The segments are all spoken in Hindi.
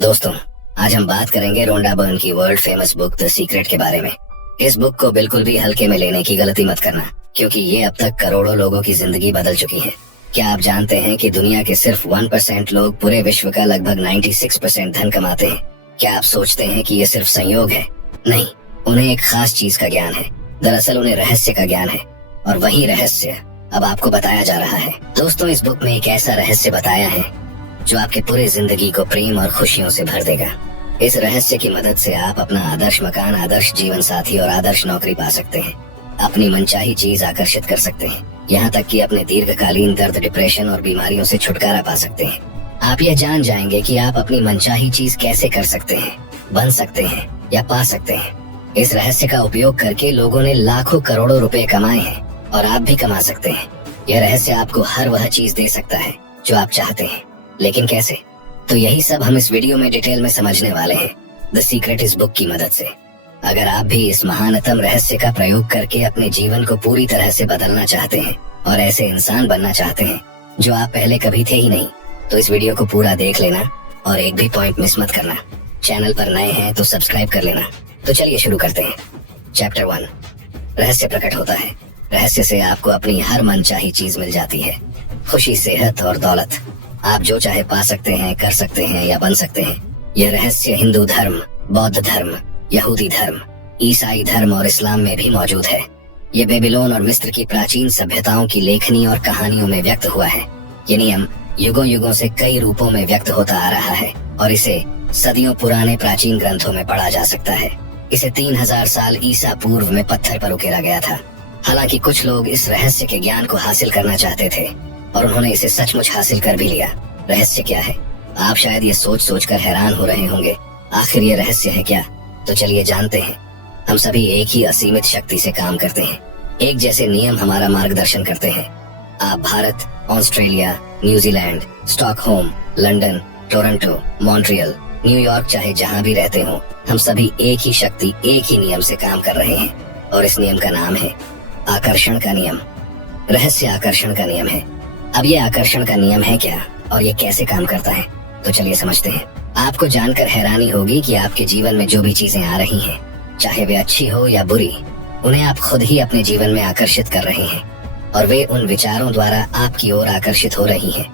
दोस्तों, आज हम बात करेंगे रोंडा बर्न की world famous book the secret के बारे में। इस बुक को बिल्कुल भी हल्के में लेने की गलती मत करना, क्योंकि ये अब तक करोड़ों लोगों की जिंदगी बदल चुकी है। क्या आप जानते हैं कि दुनिया के सिर्फ 1% लोग पूरे विश्व का लगभग 96% धन कमाते हैं? क्या आप सोचते हैं कि ये सिर्फ संयोग है? नहीं, उन्हें एक खास चीज का ज्ञान है। दरअसल उन्हें रहस्य का ज्ञान है, और वही रहस्य अब आपको बताया जा रहा है। दोस्तों, इस बुक में एक ऐसा रहस्य बताया है जो आपके पूरे जिंदगी को प्रेम और खुशियों से भर देगा। इस रहस्य की मदद से आप अपना आदर्श मकान, आदर्श जीवन साथी और आदर्श नौकरी पा सकते हैं। अपनी मनचाही चीज आकर्षित कर सकते हैं, यहाँ तक कि अपने दीर्घकालीन दर्द, डिप्रेशन और बीमारियों से छुटकारा पा सकते हैं। आप ये जान जाएंगे कि आप अपनी मनचाही चीज कैसे कर सकते हैं, बन सकते हैं या पा सकते हैं। इस रहस्य का उपयोग करके लोगों ने लाखों करोड़ों रुपए कमाए हैं, और आप भी कमा सकते हैं। यह रहस्य आपको हर वह चीज दे सकता है जो आप चाहते हैं, लेकिन कैसे? तो यही सब हम इस वीडियो में डिटेल में समझने वाले हैं, द सीक्रेट इस बुक की मदद से। अगर आप भी इस महानतम रहस्य का प्रयोग करके अपने जीवन को पूरी तरह से बदलना चाहते हैं और ऐसे इंसान बनना चाहते हैं जो आप पहले कभी थे ही नहीं, तो इस वीडियो को पूरा देख लेना और एक भी पॉइंट मिस मत करना। चैनल पर नए हैं तो सब्सक्राइब कर लेना। तो चलिए शुरू करते हैं। चैप्टर 1, रहस्य प्रकट होता है। रहस्य से आपको अपनी हर मनचाही चीज मिल जाती है, खुशी, सेहत और दौलत। आप जो चाहे पा सकते हैं, कर सकते हैं या बन सकते हैं। यह रहस्य हिंदू धर्म, बौद्ध धर्म, यहूदी धर्म, ईसाई धर्म और इस्लाम में भी मौजूद है। ये बेबीलोन और मिस्र की प्राचीन सभ्यताओं की लेखनी और कहानियों में व्यक्त हुआ है। ये नियम युगों युगों से कई रूपों में व्यक्त होता आ रहा है, और इसे सदियों पुराने प्राचीन ग्रंथों में पढ़ा जा सकता है। इसे 3000 साल ईसा पूर्व में पत्थर पर उकेरा गया था। हालांकि कुछ लोग इस रहस्य के ज्ञान को हासिल करना चाहते थे, और उन्होंने इसे सचमुच हासिल कर भी लिया। रहस्य क्या है? आप शायद ये सोच सोच कर हैरान हो रहे होंगे, आखिर ये रहस्य है क्या? तो चलिए जानते हैं। हम सभी एक ही असीमित शक्ति से काम करते हैं। एक जैसे नियम हमारा मार्गदर्शन करते हैं। आप Bharat, Australia, New Zealand, Stockholm, London, Toronto, Montreal, New York, चाहे जहाँ भी रहते हो, हम सभी एक ही शक्ति, एक ही नियम से काम कर रहे हैं, और इस नियम का नाम है आकर्षण का नियम। रहस्य आकर्षण का नियम है। अब ये आकर्षण का नियम है क्या, और ये कैसे काम करता है? तो चलिए समझते हैं। आपको जानकर हैरानी होगी कि आपके जीवन में जो भी चीजें आ रही हैं, चाहे वे अच्छी हो या बुरी, उन्हें आप खुद ही अपने जीवन में आकर्षित कर रहे हैं, और वे उन विचारों द्वारा आपकी ओर आकर्षित हो रही हैं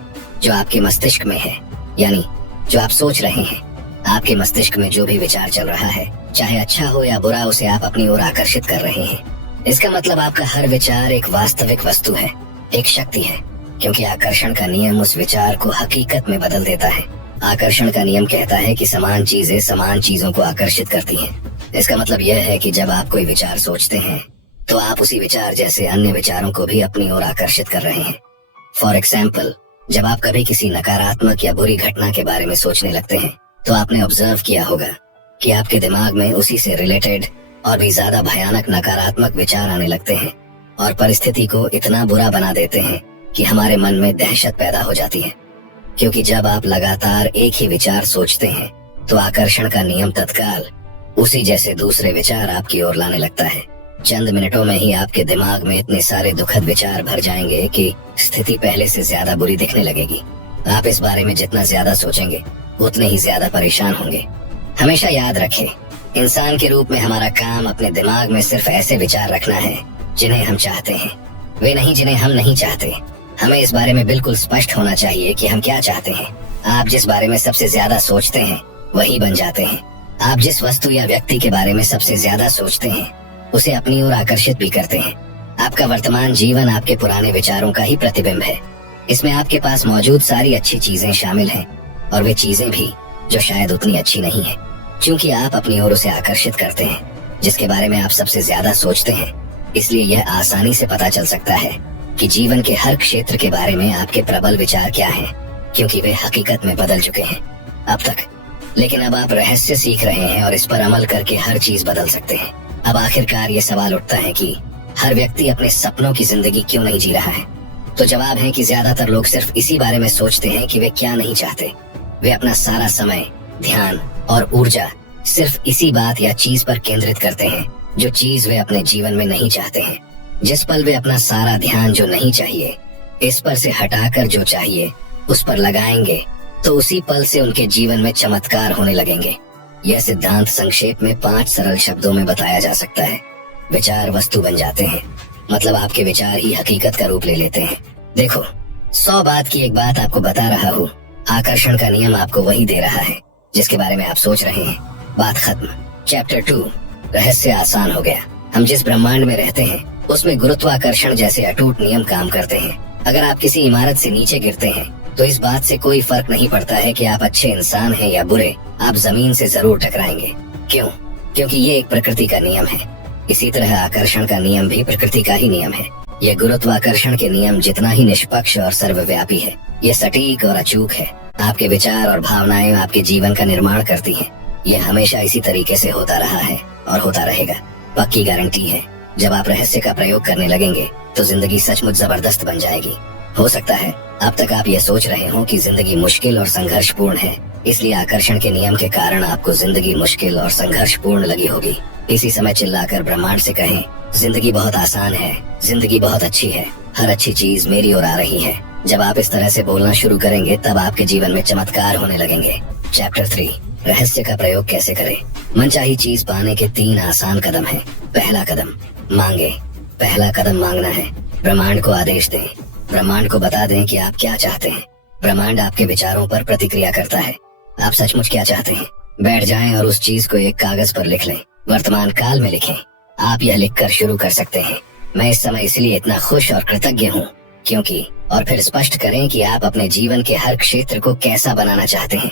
जो आपके मस्तिष्क में है। यानी जो आप सोच रहे हैं, आपके मस्तिष्क में जो भी विचार चल रहा है, चाहे अच्छा हो या बुरा, उसे आप अपनी ओर आकर्षित कर रहे हैं। इसका मतलब आपका हर विचार एक वास्तविक वस्तु है, एक शक्ति है, क्योंकि आकर्षण का नियम उस विचार को हकीकत में बदल देता है। आकर्षण का नियम कहता है कि समान चीजें समान चीजों को आकर्षित करती हैं। इसका मतलब यह है कि जब आप कोई विचार सोचते हैं, तो आप उसी विचार जैसे अन्य विचारों को भी अपनी ओर आकर्षित कर रहे हैं। फॉर एग्जाम्पल, जब आप कभी किसी नकारात्मक या बुरी घटना के बारे में सोचने लगते हैं, तो आपने ऑब्जर्व किया होगा कि आपके दिमाग में उसी से रिलेटेड और भी ज्यादा भयानक नकारात्मक विचार आने लगते हैं, और परिस्थिति को इतना बुरा बना देते हैं कि हमारे मन में दहशत पैदा हो जाती है। क्योंकि जब आप लगातार एक ही विचार सोचते हैं, तो आकर्षण का नियम तत्काल उसी जैसे दूसरे विचार आपकी ओर लाने लगता है। चंद मिनटों में ही आपके दिमाग में इतने सारे दुखद विचार भर जाएंगे कि स्थिति पहले से ज्यादा बुरी दिखने लगेगी। आप इस बारे में जितना ज्यादा सोचेंगे, उतने ही ज्यादा परेशान होंगे। हमेशा याद रखें, इंसान के रूप में हमारा काम अपने दिमाग में सिर्फ ऐसे विचार रखना है जिन्हें हम चाहते हैं, वे नहीं जिन्हें हम नहीं चाहते। हमें इस बारे में बिल्कुल स्पष्ट होना चाहिए कि हम क्या चाहते हैं। आप जिस बारे में सबसे ज्यादा सोचते हैं, वही बन जाते हैं। आप जिस वस्तु या व्यक्ति के बारे में सबसे ज्यादा सोचते हैं, उसे अपनी ओर आकर्षित भी करते हैं। आपका वर्तमान जीवन आपके पुराने विचारों का ही प्रतिबिंब है। इसमें आपके पास मौजूद सारी अच्छी चीजें शामिल हैं, और वे चीजें भी जो शायद उतनी अच्छी नहीं है, क्योंकि आप अपनी ओर उसे आकर्षित करते हैं जिसके बारे में आप सबसे ज्यादा सोचते हैं। इसलिए यह आसानी से पता चल सकता है कि जीवन के हर क्षेत्र के बारे में आपके प्रबल विचार क्या हैं, क्योंकि वे हकीकत में बदल चुके हैं अब तक। लेकिन अब आप रहस्य सीख रहे हैं और इस पर अमल करके हर चीज बदल सकते हैं। अब आखिरकार ये सवाल उठता है कि हर व्यक्ति अपने सपनों की जिंदगी क्यों नहीं जी रहा है? तो जवाब है कि ज्यादातर लोग सिर्फ इसी बारे में सोचते हैं कि वे क्या नहीं चाहते। वे अपना सारा समय, ध्यान और ऊर्जा सिर्फ इसी बात या चीज पर केंद्रित करते हैं जो चीज वे अपने जीवन में नहीं चाहते हैं। जिस पल वे अपना सारा ध्यान जो नहीं चाहिए, इस पर से हटाकर जो चाहिए उस पर लगाएंगे, तो उसी पल से उनके जीवन में चमत्कार होने लगेंगे। यह सिद्धांत संक्षेप में 5 सरल शब्दों में बताया जा सकता है। विचार वस्तु बन जाते हैं, मतलब आपके विचार ही हकीकत का रूप ले लेते हैं। देखो, 100 बात की एक बात आपको बता रहा हूँ। आकर्षण का नियम आपको वही दे रहा है जिसके बारे में आप सोच रहे हैं। बात खत्म। चैप्टर 2, रहस्य आसान हो गया। हम जिस ब्रह्मांड में रहते हैं उसमें गुरुत्वाकर्षण जैसे अटूट नियम काम करते हैं। अगर आप किसी इमारत से नीचे गिरते हैं तो इस बात से कोई फर्क नहीं पड़ता है कि आप अच्छे इंसान हैं या बुरे, आप जमीन से जरूर टकराएंगे। क्यों? क्योंकि ये एक प्रकृति का नियम है। इसी तरह आकर्षण का नियम भी प्रकृति का ही नियम है। यह गुरुत्वाकर्षण के नियम जितना ही निष्पक्ष और सर्वव्यापी है, यह सटीक और अचूक है। आपके विचार और भावनाएं आपके जीवन का निर्माण करती हैं। यह हमेशा इसी तरीके से होता रहा है और होता रहेगा। पक्की गारंटी है, जब आप रहस्य का प्रयोग करने लगेंगे तो जिंदगी सचमुच जबरदस्त बन जाएगी। हो सकता है अब तक आप ये सोच रहे हो कि जिंदगी मुश्किल और संघर्षपूर्ण है, इसलिए आकर्षण के नियम के कारण आपको जिंदगी मुश्किल और संघर्षपूर्ण लगी होगी। इसी समय चिल्लाकर ब्रह्मांड से कहें, जिंदगी बहुत आसान है, जिंदगी बहुत अच्छी है, हर अच्छी चीज मेरी ओर आ रही है। जब आप इस तरह से बोलना शुरू करेंगे तब आपके जीवन में चमत्कार होने लगेंगे। चैप्टर 3, रहस्य का प्रयोग कैसे करें। मनचाही चीज पाने के 3 आसान कदम हैं। पहला कदम, मांगे। पहला कदम मांगना है। ब्रह्मांड को आदेश दें, ब्रह्मांड को बता दें कि आप क्या चाहते हैं। ब्रह्मांड आपके विचारों पर प्रतिक्रिया करता है। आप सचमुच क्या चाहते हैं? बैठ जाएं और उस चीज को एक कागज पर लिख लें। वर्तमान काल में लिखें। आप यह लिखकर शुरू कर सकते हैं, मैं इस समय इसलिए इतना खुश और कृतज्ञ हूँ क्योंकि, और फिर स्पष्ट करें कि आप अपने जीवन के हर क्षेत्र को कैसा बनाना चाहते हैं।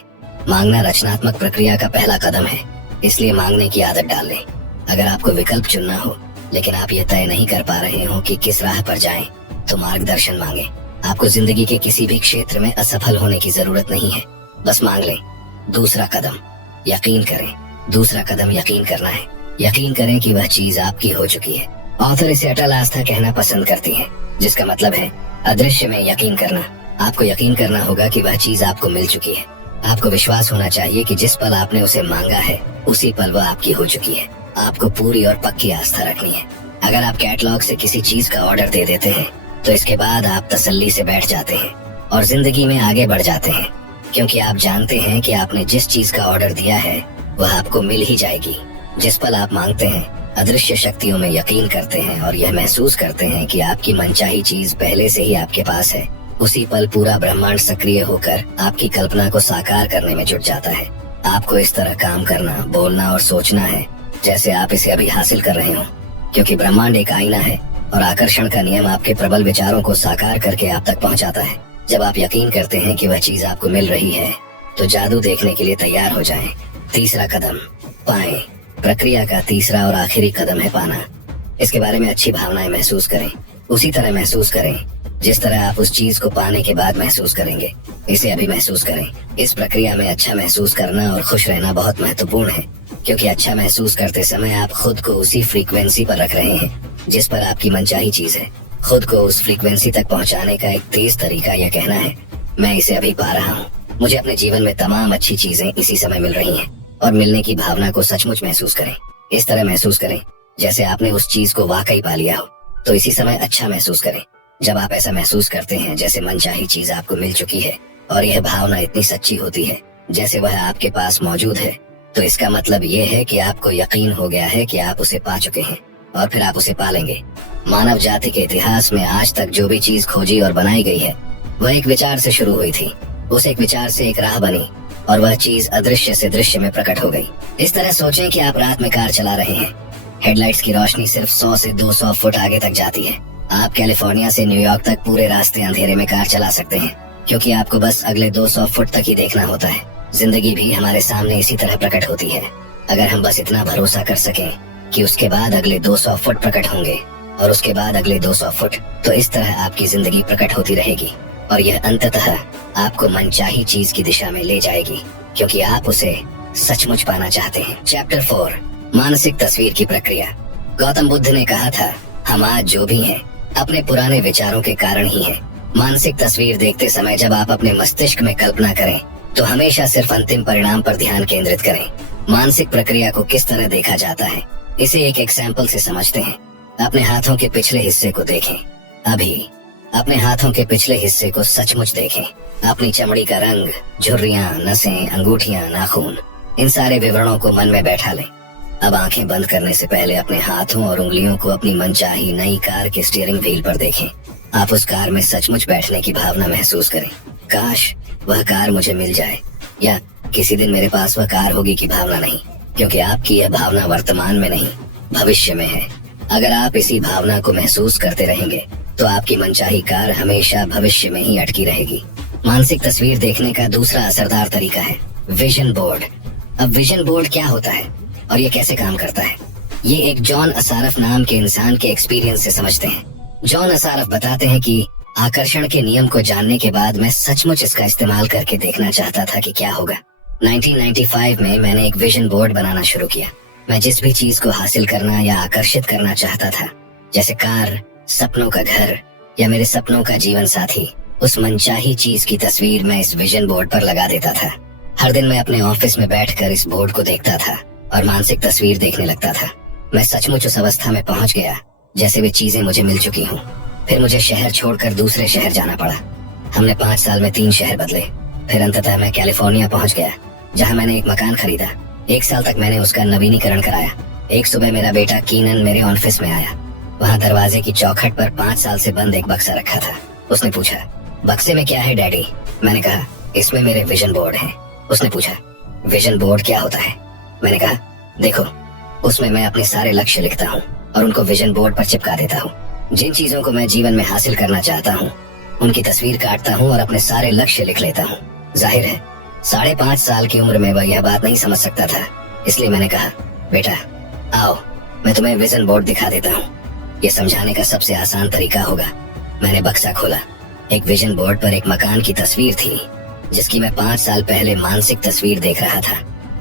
मांगना रचनात्मक प्रक्रिया का पहला कदम है, इसलिए मांगने की आदत डाल लें। अगर आपको विकल्प चुनना हो लेकिन आप ये तय नहीं कर पा रहे हो कि किस राह पर जाएं, तो मार्गदर्शन मांगे। आपको जिंदगी के किसी भी क्षेत्र में असफल होने की जरूरत नहीं है, बस मांग लें। दूसरा कदम, यकीन करें। दूसरा कदम यकीन करना है। यकीन करें कि वह चीज आपकी हो चुकी है। ऑथर इसे अटल आस्था कहना पसंद करती है, जिसका मतलब है अदृश्य में यकीन करना। आपको यकीन करना होगा कि वह चीज आपको मिल चुकी है। आपको विश्वास होना चाहिए कि जिस पल आपने उसे मांगा है उसी पल वह आपकी हो चुकी है। आपको पूरी और पक्की आस्था रखनी है। अगर आप कैटलॉग से किसी चीज का ऑर्डर दे देते हैं तो इसके बाद आप तसल्ली से बैठ जाते हैं और जिंदगी में आगे बढ़ जाते हैं, क्योंकि आप जानते हैं कि आपने जिस चीज का ऑर्डर दिया है वह आपको मिल ही जाएगी। जिस पल आप मांगते हैं, अदृश्य शक्तियों में यकीन करते हैं और यह महसूस करते हैं कि आपकी मनचाही चीज पहले से ही आपके पास है, उसी पल पूरा ब्रह्मांड सक्रिय होकर आपकी कल्पना को साकार करने में जुट जाता है। आपको इस तरह काम करना, बोलना और सोचना है जैसे आप इसे अभी हासिल कर रहे हो, क्योंकि ब्रह्मांड एक आईना है और आकर्षण का नियम आपके प्रबल विचारों को साकार करके आप तक पहुंचाता है। जब आप यकीन करते हैं कि वह चीज आपको मिल रही है तो जादू देखने के लिए तैयार हो जाएं। तीसरा कदम, पाएं। प्रक्रिया का तीसरा और आखिरी कदम है पाना। इसके बारे में अच्छी भावनाएं महसूस करें, उसी तरह महसूस करें जिस तरह आप उस चीज को पाने के बाद महसूस करेंगे। इसे अभी महसूस करें। इस प्रक्रिया में अच्छा महसूस करना और खुश रहना बहुत महत्वपूर्ण है, क्योंकि अच्छा महसूस करते समय आप खुद को उसी फ्रीक्वेंसी पर रख रहे हैं जिस पर आपकी मनचाही चीज है। खुद को उस फ्रीक्वेंसी तक पहुंचाने का एक तेज तरीका यह कहना है, मैं इसे अभी पा रहा हूँ। मुझे अपने जीवन में तमाम अच्छी चीजें इसी समय मिल रही हैं। और मिलने की भावना को सचमुच महसूस करें। इस तरह महसूस करें जैसे आपने उस चीज को वाकई पा लिया हो। तो इसी समय अच्छा महसूस करें। जब आप ऐसा महसूस करते हैं जैसे मनचाही चीज आपको मिल चुकी है और यह भावना इतनी सच्ची होती है जैसे वह आपके पास मौजूद है, तो इसका मतलब ये है कि आपको यकीन हो गया है कि आप उसे पा चुके हैं और फिर आप उसे पालेंगे। मानव जाति के इतिहास में आज तक जो भी चीज खोजी और बनाई गई है वह एक विचार से शुरू हुई थी। उस एक विचार से एक राह बनी और वह चीज अदृश्य से दृश्य में प्रकट हो गई। इस तरह सोचें कि आप रात में कार चला रहे हैं। हेडलाइट्स की रोशनी सिर्फ 100 से 200 फुट आगे तक जाती है। आप कैलिफोर्निया से न्यूयॉर्क तक पूरे रास्ते अंधेरे में कार चला सकते हैं, क्योंकि आपको बस अगले 200 फुट तक ही देखना होता है। जिंदगी भी हमारे सामने इसी तरह प्रकट होती है। अगर हम बस इतना भरोसा कर सकें कि उसके बाद अगले 200 फुट प्रकट होंगे और उसके बाद अगले 200 फुट, तो इस तरह आपकी जिंदगी प्रकट होती रहेगी और यह अंततः आपको मनचाही चीज की दिशा में ले जाएगी, क्योंकि आप उसे सचमुच पाना चाहते हैं। चैप्टर 4, मानसिक तस्वीर की प्रक्रिया। गौतम बुद्ध ने कहा था, हम आज जो भी हैं अपने पुराने विचारों के कारण ही हैं। मानसिक तस्वीर देखते समय जब आप अपने मस्तिष्क में कल्पना करें तो हमेशा सिर्फ अंतिम परिणाम पर ध्यान केंद्रित करें। मानसिक प्रक्रिया को किस तरह देखा जाता है, इसे एक एग्जाम्पल से समझते हैं। अपने हाथों के पिछले हिस्से को देखें। अभी अपने हाथों के पिछले हिस्से को सचमुच देखें। अपनी चमड़ी का रंग, झुर्रियां, नसें, अंगूठियां, नाखून, इन सारे विवरणों को मन में बैठा लें। अब आंखें बंद करने से पहले अपने हाथों और उंगलियों को अपनी मनचाही नई कार के स्टीयरिंग व्हील पर देखें। आप उस कार में सचमुच बैठने की भावना महसूस करें। काश वह कार मुझे मिल जाए, या किसी दिन मेरे पास वह कार होगी की भावना नहीं, क्योंकि आपकी यह भावना वर्तमान में नहीं, भविष्य में है। अगर आप इसी भावना को महसूस करते रहेंगे तो आपकी मनचाही कार हमेशा भविष्य में ही अटकी रहेगी। मानसिक तस्वीर देखने का दूसरा असरदार तरीका है विजन बोर्ड। अब विजन बोर्ड क्या होता है और ये कैसे काम करता है, ये एक जॉन असारफ नाम के इंसान के एक्सपीरियंस से समझते हैं। जॉन असारफ बताते हैं कि आकर्षण के नियम को जानने के बाद मैं सचमुच इसका इस्तेमाल करके देखना चाहता था कि क्या होगा। 1995 में मैंने एक विजन बोर्ड बनाना शुरू किया। मैं जिस भी चीज को हासिल करना या आकर्षित करना चाहता था, जैसे कार, सपनों का घर या मेरे सपनों का जीवन साथी, उस मनचाही चीज की तस्वीर मैं इस विजन बोर्ड पर लगा देता था। हर दिन मैं अपने ऑफिस में बैठकर इस बोर्ड को देखता था और मानसिक तस्वीर देखने लगता था। मैं सचमुच उस अवस्था में पहुंच गया जैसे वे चीजें मुझे मिल चुकी हूँ। फिर मुझे शहर छोड़कर दूसरे शहर जाना पड़ा। हमने 5 साल में 3 शहर बदले। फिर अंततः मैं कैलिफोर्निया पहुंच गया, जहाँ मैंने एक मकान खरीदा। 1 साल तक मैंने उसका नवीनीकरण कराया। एक सुबह मेरा बेटा कीनन मेरे ऑफिस में आया। वहाँ दरवाजे की चौखट पर 5 साल से बंद एक बक्सा रखा था। उसने पूछा, बक्से में क्या है डैडी? मैंने कहा, इसमें मेरे विजन बोर्ड हैं। उसने पूछा, विजन बोर्ड क्या होता है? मैंने कहा, देखो, उसमें मैं अपने सारे लक्ष्य लिखता हूँ और उनको विजन बोर्ड पर चिपका देता हूँ। जिन चीजों को मैं जीवन में हासिल करना चाहता हूँ उनकी तस्वीर काटता हूँ और अपने सारे लक्ष्य लिख लेता हूँ। जाहिर है 5.5 साल की उम्र में वह यह बात नहीं समझ सकता था, इसलिए मैंने कहा, बेटा आओ, मैं तुम्हें विजन बोर्ड दिखा देता हूँ। ये समझाने का सबसे आसान तरीका होगा। मैंने बक्सा खोला। एक विजन बोर्ड पर एक मकान की तस्वीर थी जिसकी मैं 5 साल पहले मानसिक तस्वीर देख रहा था।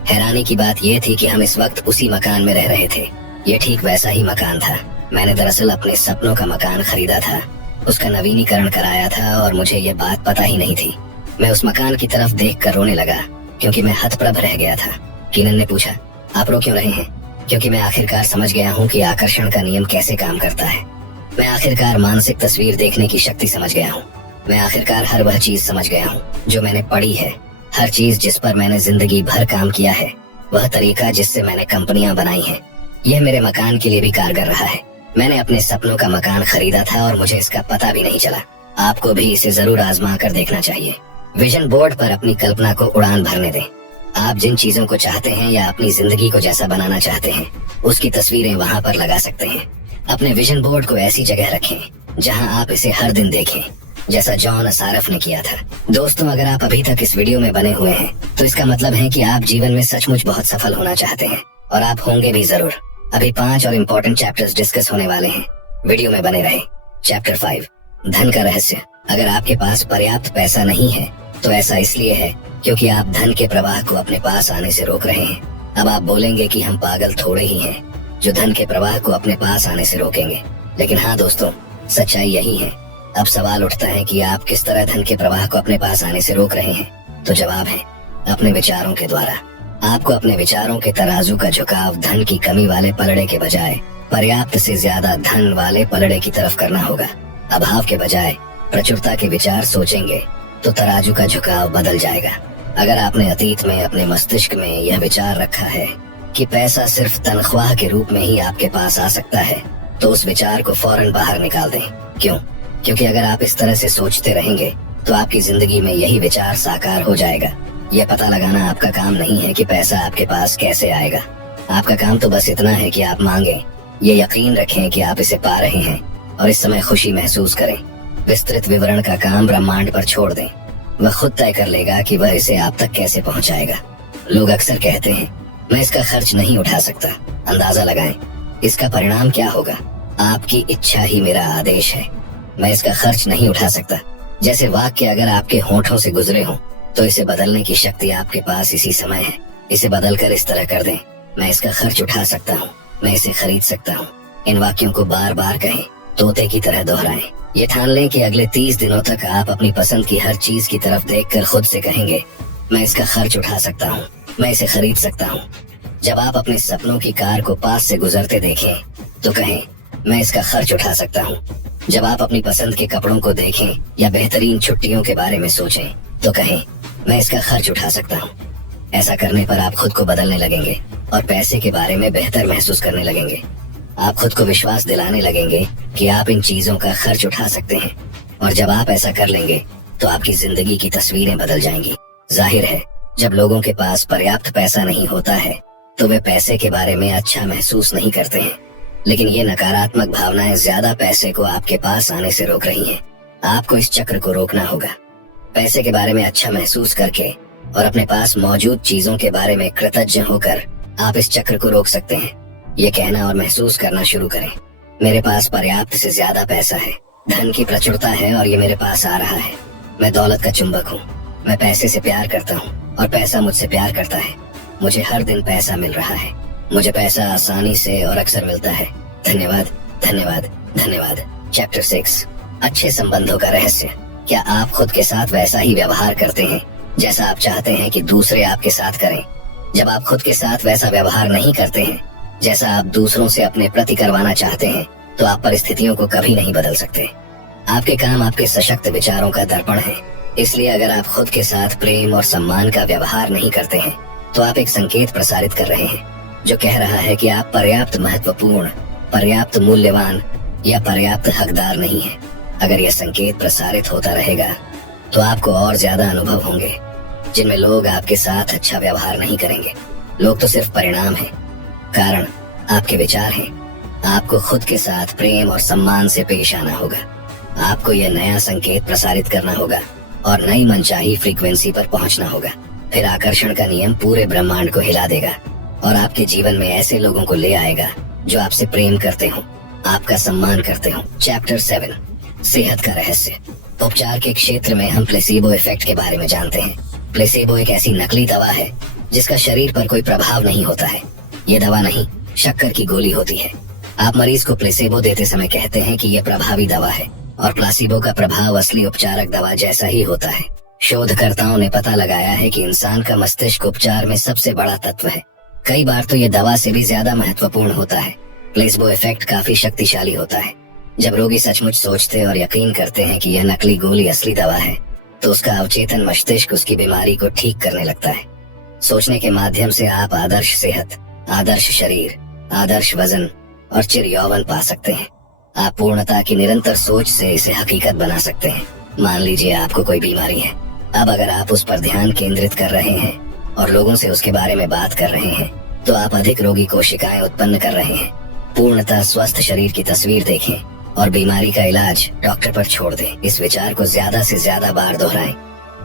हैरानी की बात यह थी कि हम इस वक्त उसी मकान में रह रहे थे। ये ठीक वैसा ही मकान था। मैंने दरअसल अपने सपनों का मकान खरीदा था, उसका नवीनीकरण कराया था और मुझे ये बात पता ही नहीं थी। मैं उस मकान की तरफ देखकर रोने लगा क्योंकि मैं हतप्रभ रह गया था। कीनन ने पूछा, आप रो क्यों रहे हैं? क्योंकि मैं आखिरकार समझ गया हूँ कि आकर्षण का नियम कैसे काम करता है। मैं आखिरकार मानसिक तस्वीर देखने की शक्ति समझ गया हूँ। मैं आखिरकार हर वह चीज समझ गया हूँ जो मैंने पढ़ी है, हर चीज जिस पर मैंने जिंदगी भर काम किया है, वह तरीका जिससे मैंने कंपनियां बनाई हैं। यह मेरे मकान के लिए भी कारगर रहा है। मैंने अपने सपनों का मकान खरीदा था और मुझे इसका पता भी नहीं चला। आपको भी इसे जरूर आजमा कर देखना चाहिए। विजन बोर्ड पर अपनी कल्पना को उड़ान भरने दें। आप जिन चीजों को चाहते हैं या अपनी जिंदगी को जैसा बनाना चाहते हैं, उसकी तस्वीरें वहाँ पर लगा सकते हैं। अपने विजन बोर्ड को ऐसी जगह रखें जहाँ आप इसे हर दिन देखें, जैसा जॉन असारफ ने किया था। दोस्तों, अगर आप अभी तक इस वीडियो में बने हुए हैं तो इसका मतलब है कि आप जीवन में सचमुच बहुत सफल होना चाहते हैं, और आप होंगे भी जरूर। अभी 5 और इम्पोर्टेंट चैप्टर्स डिस्कस होने वाले हैं। वीडियो में बने रहे। चैप्टर 5, धन का रहस्य। अगर आपके पास पर्याप्त पैसा नहीं है तो ऐसा इसलिए है क्योंकि आप धन के प्रवाह को अपने पास आने से रोक रहे हैं। अब आप बोलेंगे कि हम पागल थोड़े ही हैं जो धन के प्रवाह को अपने पास आने से रोकेंगे, लेकिन हाँ दोस्तों, सच्चाई यही है। अब सवाल उठता है कि आप किस तरह धन के प्रवाह को अपने पास आने से रोक रहे हैं। तो जवाब है, अपने विचारों के द्वारा। आपको अपने विचारों के तराजू का झुकाव धन की कमी वाले पलड़े के बजाय पर्याप्त से ज्यादा धन वाले पलड़े की तरफ करना होगा। अभाव के बजाय प्रचुरता के विचार सोचेंगे तो तराजू का झुकाव बदल जाएगा। अगर आपने अतीत में अपने मस्तिष्क में यह विचार रखा है कि पैसा सिर्फ तनख्वाह के रूप में ही आपके पास आ सकता है, तो उस विचार को फौरन बाहर निकाल दें। क्यों? क्योंकि अगर आप इस तरह से सोचते रहेंगे तो आपकी जिंदगी में यही विचार साकार हो जाएगा। यह पता लगाना आपका काम नहीं है कि पैसा आपके पास कैसे आएगा। आपका काम तो बस इतना है कि आप मांगे, ये यकीन रखें कि आप इसे पा रहे हैं और इस समय खुशी महसूस करें। विस्तृत विवरण का काम ब्रह्मांड पर छोड़ दें। वह खुद तय कर लेगा कि वह इसे आप तक कैसे पहुंचाएगा। लोग अक्सर कहते हैं, मैं इसका खर्च नहीं उठा सकता। अंदाजा लगाएं, इसका परिणाम क्या होगा? आपकी इच्छा ही मेरा आदेश है। मैं इसका खर्च नहीं उठा सकता जैसे वाक्य अगर आपके होठों से गुजरे हों तो इसे बदलने की शक्ति आपके पास इसी समय है। इसे बदलकर इस तरह कर दें, मैं इसका खर्च उठा सकता हूँ, मैं इसे खरीद सकता हूँ। इन वाक्यों को बार बार कहें, तोते की तरह दोहराएं। ये ठान लें कि अगले 30 दिनों तक आप अपनी पसंद की हर चीज की तरफ देखकर खुद से कहेंगे, मैं इसका खर्च उठा सकता हूँ, मैं इसे खरीद सकता हूँ। जब आप अपने सपनों की कार को पास से गुजरते देखें तो कहें, मैं इसका खर्च उठा सकता हूँ, जब आप अपनी पसंद के कपड़ों को देखें या बेहतरीन छुट्टियों के बारे में सोचें तो कहें, मैं इसका खर्च उठा सकता हूँ। ऐसा करने पर आप खुद को बदलने लगेंगे और पैसे के बारे में बेहतर महसूस करने लगेंगे। आप खुद को विश्वास दिलाने लगेंगे कि आप इन चीजों का खर्च उठा सकते हैं, और जब आप ऐसा कर लेंगे तो आपकी जिंदगी की तस्वीरें बदल जाएंगी। जाहिर है, जब लोगों के पास पर्याप्त पैसा नहीं होता है तो वे पैसे के बारे में अच्छा महसूस नहीं करते हैं, लेकिन ये नकारात्मक भावनाएं ज्यादा पैसे को आपके पास आने से रोक रही हैं। आपको इस चक्र को रोकना होगा। पैसे के बारे में अच्छा महसूस करके और अपने पास मौजूद चीजों के बारे में कृतज्ञ होकर आप इस चक्र को रोक सकते हैं। ये कहना और महसूस करना शुरू करें, मेरे पास पर्याप्त से ज्यादा पैसा है, धन की प्रचुरता है और ये मेरे पास आ रहा है। मैं दौलत का चुंबक हूँ। मैं पैसे से प्यार करता हूँ और पैसा मुझसे प्यार करता है। मुझे हर दिन पैसा मिल रहा है। मुझे पैसा आसानी से और अक्सर मिलता है। धन्यवाद, धन्यवाद, धन्यवाद। चैप्टर 6, अच्छे संबंधों का रहस्य। क्या आप खुद के साथ वैसा ही व्यवहार करते हैं जैसा आप चाहते हैं कि दूसरे आपके साथ करें? जब आप खुद के साथ वैसा व्यवहार नहीं करते हैं जैसा आप दूसरों से अपने प्रति करवाना चाहते हैं, तो आप परिस्थितियों को कभी नहीं बदल सकते। आपके काम आपके सशक्त विचारों का दर्पण है। इसलिए अगर आप खुद के साथ प्रेम और सम्मान का व्यवहार नहीं करते हैं तो आप एक संकेत प्रसारित कर रहे हैं जो कह रहा है कि आप पर्याप्त महत्वपूर्ण, पर्याप्त मूल्यवान या पर्याप्त हकदार नहीं है। अगर यह संकेत प्रसारित होता रहेगा तो आपको और ज्यादा अनुभव होंगे जिनमें लोग आपके साथ अच्छा व्यवहार नहीं करेंगे। लोग तो सिर्फ परिणाम है, कारण आपके विचार हैं। आपको खुद के साथ प्रेम और सम्मान से पेश आना होगा। आपको यह नया संकेत प्रसारित करना होगा और नई मनचाही फ्रीक्वेंसी पर पहुंचना होगा। फिर आकर्षण का नियम पूरे ब्रह्मांड को हिला देगा और आपके जीवन में ऐसे लोगों को ले आएगा जो आपसे प्रेम करते हो, आपका सम्मान करते हो। चैप्टर 7, सेहत का रहस्य। उपचार के क्षेत्र में हम प्लेसिबो इफेक्ट के बारे में जानते हैं। प्लेसिबो एक ऐसी नकली दवा है जिसका शरीर पर कोई प्रभाव नहीं होता है। ये दवा नहीं, शक्कर की गोली होती है। आप मरीज को प्लेसिबो देते समय कहते हैं कि यह प्रभावी दवा है, और प्लासिबो का प्रभाव असली उपचारक दवा जैसा ही होता है। शोधकर्ताओं ने पता लगाया है कि इंसान का मस्तिष्क उपचार में सबसे बड़ा तत्व है। कई बार तो ये दवा से भी ज्यादा महत्वपूर्ण होता है। प्लेसिबो इफेक्ट काफी शक्तिशाली होता है। जब रोगी सचमुच सोचते और यकीन करते हैं कि यह नकली गोली असली दवा है, तो उसका अवचेतन मस्तिष्क उसकी बीमारी को ठीक करने लगता है। सोचने के माध्यम से आप आदर्श सेहत, आदर्श शरीर, आदर्श वजन और चिर यौवन पा सकते हैं। आप पूर्णता की निरंतर सोच से इसे हकीकत बना सकते हैं। मान लीजिए आपको कोई बीमारी है। अब अगर आप उस पर ध्यान केंद्रित कर रहे हैं और लोगों से उसके बारे में बात कर रहे हैं, तो आप अधिक रोगी कोशिकाएं उत्पन्न कर रहे हैं। पूर्णतः स्वस्थ शरीर की तस्वीर देखें और बीमारी का इलाज डॉक्टर पर छोड़ दें। इस विचार को ज्यादा से ज्यादा बार दोहराएं।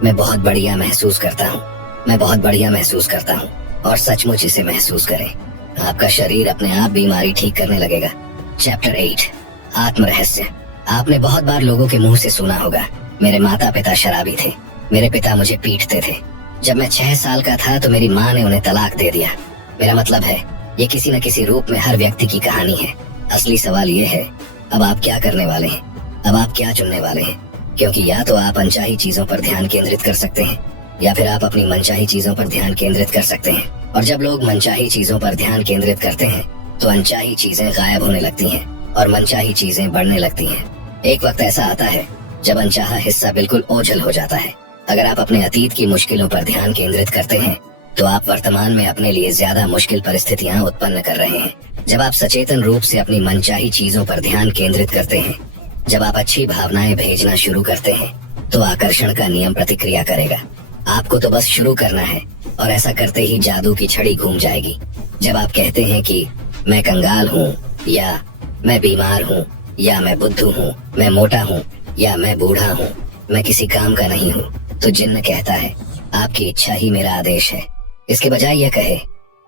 मैं बहुत बढ़िया महसूस करता हूँ, मैं बहुत बढ़िया महसूस करता हूँ, और सचमुच इसे महसूस करें। आपका शरीर अपने आप बीमारी ठीक करने लगेगा। चैप्टर 8, आत्म रहस्य। आपने बहुत बार लोगों के मुंह से सुना होगा, मेरे माता पिता शराबी थे, मेरे पिता मुझे पीटते थे, जब मैं 6 साल का था तो मेरी माँ ने उन्हें तलाक दे दिया। मेरा मतलब है, ये किसी न किसी रूप में हर व्यक्ति की कहानी है। असली सवाल ये है, अब आप क्या करने वाले हैं? अब आप क्या चुनने वाले हैं? क्योंकि या तो आप अनचाही चीजों पर ध्यान केंद्रित कर सकते हैं, या फिर आप अपनी मनचाही चीजों पर ध्यान केंद्रित कर सकते हैं। और जब लोग मनचाही चीजों पर ध्यान केंद्रित करते हैं तो अनचाही चीजें गायब होने लगती हैं और मनचाही चीजें बढ़ने लगती हैं। एक वक्त ऐसा आता है जब अनचाहा हिस्सा बिल्कुल ओझल हो जाता है। अगर आप अपने अतीत की मुश्किलों पर ध्यान केंद्रित करते हैं तो आप वर्तमान में अपने लिए ज्यादा मुश्किल परिस्थितियां उत्पन्न कर रहे हैं। जब आप सचेतन रूप से अपनी मनचाही चीजों पर ध्यान केंद्रित करते हैं, जब आप अच्छी भावनाएं भेजना शुरू करते हैं, तो आकर्षण का नियम प्रतिक्रिया करेगा। आपको तो बस शुरू करना है और ऐसा करते ही जादू की छड़ी घूम जाएगी। जब आप कहते हैं कि मैं कंगाल हूँ, या मैं बीमार हूँ, या मैं बुद्धू हूँ, मैं मोटा हूँ, या मैं बूढ़ा हूँ, मैं किसी काम का नहीं हूँ, तो जिन्न कहता है आपकी इच्छा ही मेरा आदेश है। इसके बजाय यह कहे,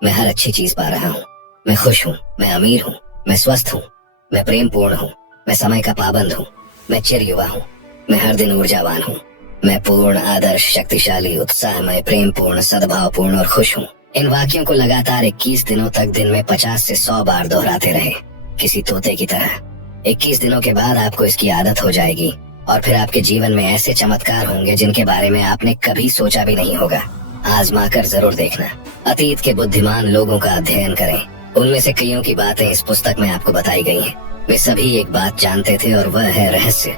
मैं हर अच्छी चीज पा रहा हूँ, मैं खुश हूँ, मैं अमीर हूँ, मैं स्वस्थ हूँ, मैं प्रेम पूर्ण हूँ, मैं समय का पाबंद हूँ, मैं चिर युवा हूँ, मैं हर दिन ऊर्जावान हूँ, मैं पूर्ण, आदर्श, शक्तिशाली, उत्साहमय, प्रेम पूर्ण, सद्भाव पूर्ण और खुश हूँ। इन वाक्यों को लगातार 21 दिनों तक दिन में 50 से 100 बार दोहराते रहे, किसी तोते की तरह। 21 दिनों के बाद आपको इसकी आदत हो जाएगी और फिर आपके जीवन में ऐसे चमत्कार होंगे जिनके बारे में आपने कभी सोचा भी नहीं होगा। आजमा कर जरूर देखना। अतीत के बुद्धिमान लोगों का अध्ययन करें, उनमें से कईयों की बातें इस पुस्तक में आपको बताई गई हैं। वे सभी एक बात जानते थे और वह है रहस्य।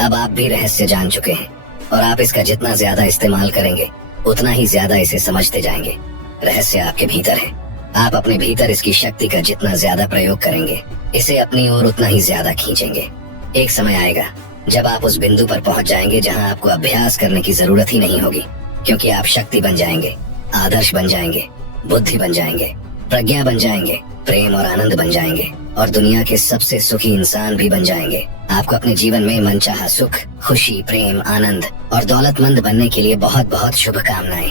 अब आप भी रहस्य जान चुके हैं और आप इसका जितना ज्यादा इस्तेमाल करेंगे उतना ही ज्यादा इसे समझते जाएंगे। रहस्य आपके भीतर है। आप अपने भीतर इसकी शक्ति का जितना ज्यादा प्रयोग करेंगे इसे अपनी ओर उतना ही ज्यादा खींचेंगे। एक समय आएगा जब आप उस बिंदु पर पहुंच जाएंगे जहां आपको अभ्यास करने की जरूरत ही नहीं होगी, क्योंकि आप शक्ति बन जाएंगे, आदर्श बन जाएंगे, बुद्धि बन जाएंगे, प्रज्ञा बन जाएंगे, प्रेम और आनंद बन जाएंगे और दुनिया के सबसे सुखी इंसान भी बन जाएंगे। आपको अपने जीवन में मनचाहा सुख, खुशी, प्रेम, आनंद और दौलतमंद बनने के लिए बहुत बहुत शुभकामनाएं।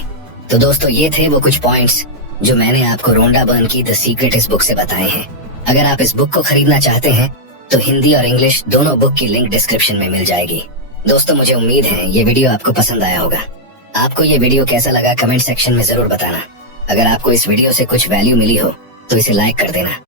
तो दोस्तों, ये थे वो कुछ पॉइंट्स जो मैंने आपको रोंडा बर्न की द सीक्रेट इस बुक से बताए हैं। अगर आप इस बुक को खरीदना चाहते हैं तो हिंदी और इंग्लिश दोनों बुक की लिंक डिस्क्रिप्शन में मिल जाएगी। दोस्तों, मुझे उम्मीद है ये वीडियो आपको पसंद आया होगा। आपको ये वीडियो कैसा लगा कमेंट सेक्शन में जरूर बताना। अगर आपको इस वीडियो से कुछ वैल्यू मिली हो तो इसे लाइक कर देना।